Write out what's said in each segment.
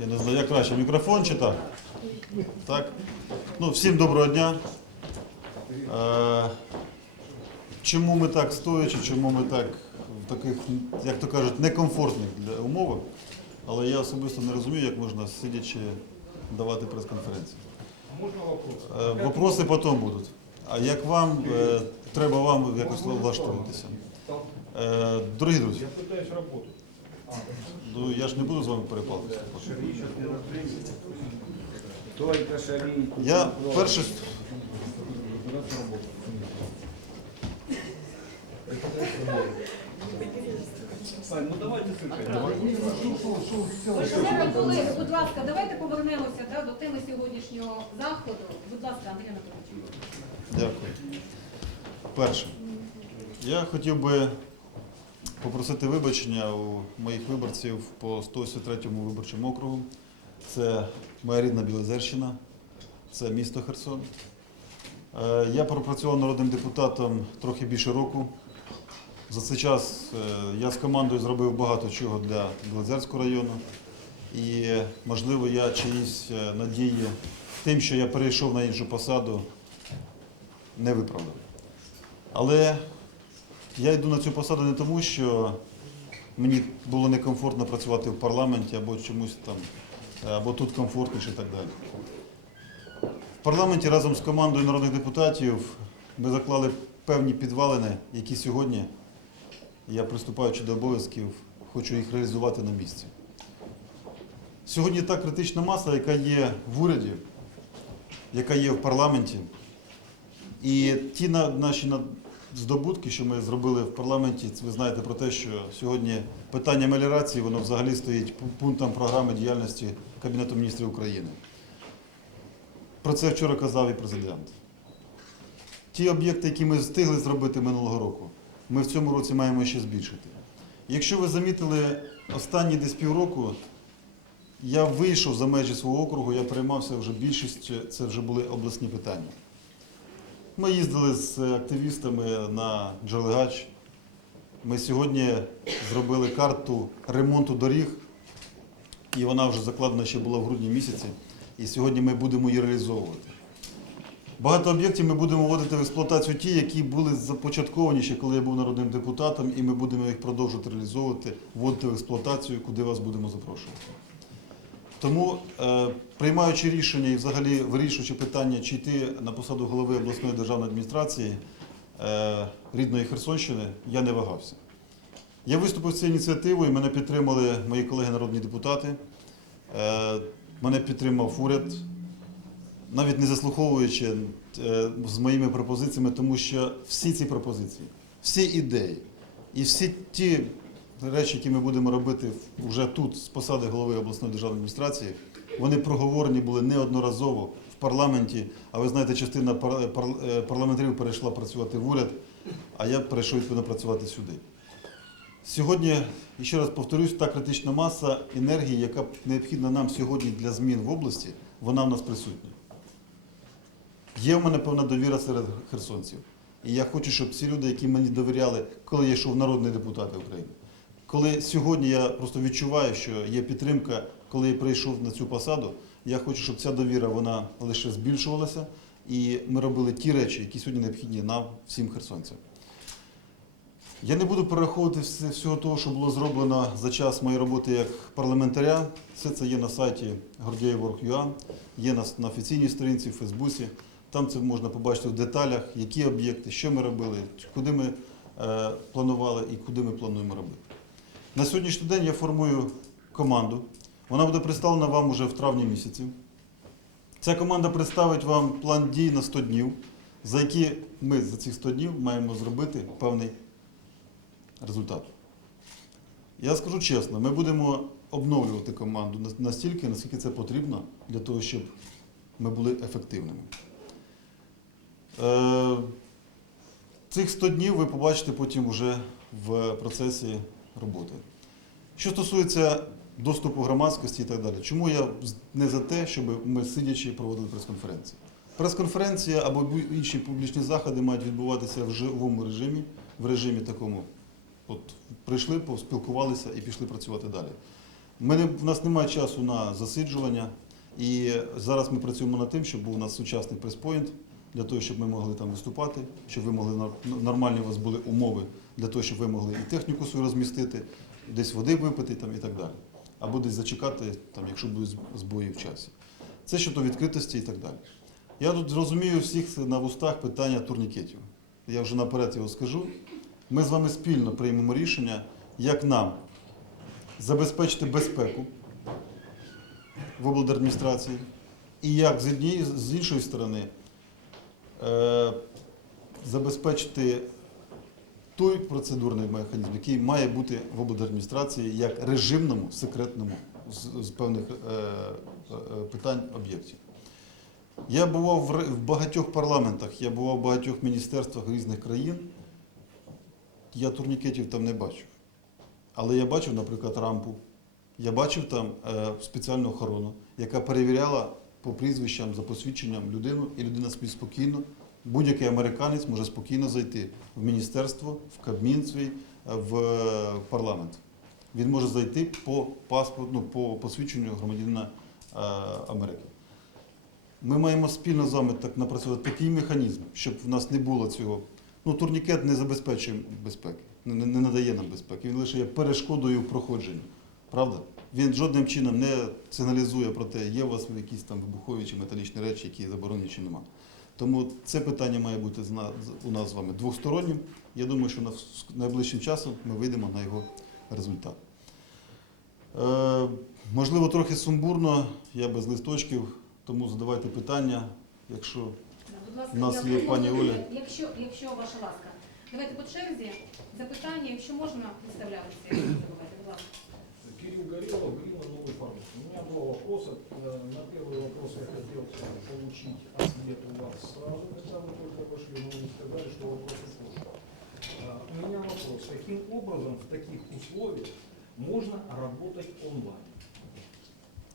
я не знаю, як краще, мікрофон чи так? Так. Ну, всім доброго дня. Е, чому ми так стоячи, чому ми так в таких, як то кажуть, некомфортних для умовах, але я особисто не розумію, як можна сидячи давати прес-конференцію. Е, Вопроси потім будуть. А як вам, е, треба вам якось влаштовуватися. Е, Дорогі друзі, Я пытаюсь работать. Ну я ж не буду з вами перепалуватися. Я перше, ну давайте. Шановні колеги, будь ласка, давайте повернемося да, до теми сьогоднішнього заходу. Будь ласка, Андрій Анатолійович. Дякую. Перше, я хотів би попросити вибачення у моїх виборців по 183-му виборчому округу. Це моя рідна Білозерщина, це місто Херсон. Е, Я пропрацював народним депутатом трохи більше року. За цей час е, я з командою зробив багато чого для Білозерського району. І, можливо, я чиїсь е, надії тим, що я перейшов на іншу посаду, не виправдав. Але я йду на цю посаду не тому, що мені було некомфортно працювати в парламенті або чомусь там, або тут комфортніше і так далі. В парламенті разом з командою народних депутатів ми заклали певні підвалини, які сьогодні, я приступаючи до обов'язків, хочу їх реалізувати на місці. Сьогодні та критична маса, яка є в уряді, яка є в парламенті, і ті наші на- здобутки, що ми зробили в парламенті, ви знаєте про те, що сьогодні питання меліорації, воно взагалі стоїть пунктом програми діяльності Кабінету міністрів України. Про це вчора казав і президент. Ті об'єкти, які ми встигли зробити минулого року, ми в цьому році маємо ще збільшити. Якщо ви замітили останні десь півроку, я вийшов за межі свого округу, я переймався вже більшістю, це вже були обласні питання. Ми їздили з активістами на Джолегач. Ми сьогодні зробили карту ремонту доріг, і вона вже закладена ще була в грудні місяці. І сьогодні ми будемо її реалізовувати. Багато об'єктів ми будемо вводити в експлуатацію ті, які були започатковані ще, коли я був народним депутатом, і ми будемо їх продовжувати реалізовувати, вводити в експлуатацію, куди вас будемо запрошувати. Тому, е, приймаючи рішення і взагалі вирішуючи питання, чи йти на посаду голови обласної державної адміністрації е, рідної Херсонщини, я не вагався. Я виступив з цією ініціативою, мене підтримали мої колеги народні депутати, е, мене підтримав уряд, навіть не заслуховуючи е, з моїми пропозиціями, тому що всі ці пропозиції, всі ідеї і всі ті речі, які ми будемо робити вже тут з посади голови обласної державної адміністрації, вони проговорені були неодноразово в парламенті. А ви знаєте, частина е, парламентарів перейшла працювати в уряд, а я перейшов відповідно працювати сюди. Сьогодні, ще раз повторюсь, та критична маса енергії, яка необхідна нам сьогодні для змін в області, вона в нас присутня. Є в мене певна довіра серед херсонців. І я хочу, щоб всі люди, які мені довіряли, коли я йшов в народні депутати України, коли сьогодні я просто відчуваю, що є підтримка, коли я прийшов на цю посаду, я хочу, щоб ця довіра вона лише збільшувалася, і ми робили ті речі, які сьогодні необхідні нам, всім херсонцям. Я не буду перераховувати всього того, що було зроблено за час моєї роботи як парламентаря. Все це є на сайті Гордєєв.Орг.ua, є на, офіційній сторінці в Фейсбуці. Там це можна побачити в деталях, які об'єкти, що ми робили, куди ми е, планували і куди ми плануємо робити. На сьогоднішній день я формую команду. Вона буде представлена вам уже в травні місяці. Ця команда представить вам план дій на 100 днів, за які ми за ці 100 днів маємо зробити певний результат. Я скажу чесно, ми будемо обновлювати команду настільки, наскільки це потрібно для того, щоб ми були ефективними. Е, Цих 100 днів ви побачите потім вже в процесі роботи. Що стосується доступу громадськості і так далі, чому я не за те, щоб ми сидячи проводили прес-конференції? Прес-конференція або інші публічні заходи мають відбуватися в живому режимі, в режимі такому. От прийшли, поспілкувалися і пішли працювати далі. Ми не, в нас немає часу на засиджування, і зараз ми працюємо над тим, щоб був у нас сучасний преспоінт, для того, щоб ми могли там виступати, щоб ви могли нормальні у вас були умови для того, щоб ви могли і техніку свою розмістити, десь води випити там, і так далі. Або десь зачекати, там, якщо будуть збої в часі. Це щодо відкритості і так далі. Я тут зрозумію всіх на вустах питання турнікетів. Я вже наперед його скажу. Ми з вами спільно приймемо рішення, як нам забезпечити безпеку в облдержадміністрації і як з, однієї, з іншої сторони е, забезпечити той процедурний механізм, який має бути в облдержадміністрації як режимному, секретному з, з певних е, е, питань об'єктів. Я бував в, в багатьох парламентах, я бував в багатьох міністерствах різних країн. Я турнікетів там не бачив. Але я бачив, наприклад, рампу. Я бачив там е, спеціальну охорону, яка перевіряла по прізвищам за посвідченням людину, і людина спокійно, будь-який американець може спокійно зайти в міністерство, в Кабмін свій, е, в е, парламент. Він може зайти по паспорту, ну, по посвідченню громадянина е, Америки. Ми маємо спільно з вами так напрацювати такий механізм, щоб в нас не було цього. Ну, турнікет не забезпечує безпеки, не, не- надає нам безпеки. Він лише є перешкодою в проходженню. Правда? Він жодним чином не сигналізує про те, є у вас якісь там вибухові чи металічні речі, які заборонені чи нема. Тому це питання має бути у нас з вами двостороннім. Я думаю, що найближчим часом ми вийдемо на його результат. Е, можливо, трохи сумбурно, я без листочків, тому задавайте питання, якщо ласка, У нас є пані Оля. Якщо, якщо ваша ласка, давайте по черзі запитання, якщо можна, представлятися. якщо не забувайте, будь ласка. На первый вопрос я хотел получить ответ у вас сразу, когда вы только вошли, но вы сказали, что вопрос услышал. А, У меня вопрос. Каким образом в таких условиях можно работать онлайн?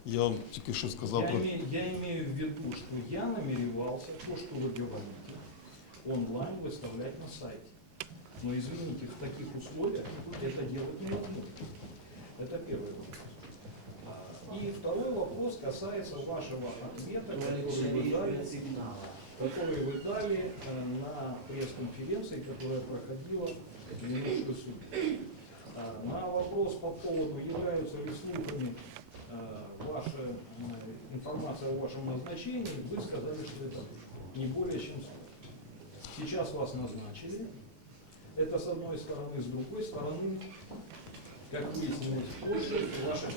я вам тільки що сказав Я про имею, я имею в виду, что я намеревался то, что вы говорите, онлайн выставлять на сайте. Но извините, в таких условиях это делать невозможно. Это первый вопрос. И второй вопрос касается вашего ответа, который вы дали, который вы дали на пресс-конференции, которая проходила в суде. А, На вопрос по поводу, являются ли слухами э, ваша информация о вашем назначении, вы сказали, что это не более чем слух. Сейчас вас назначили. Это с одной стороны, с другой стороны, как выяснилось позже, ваша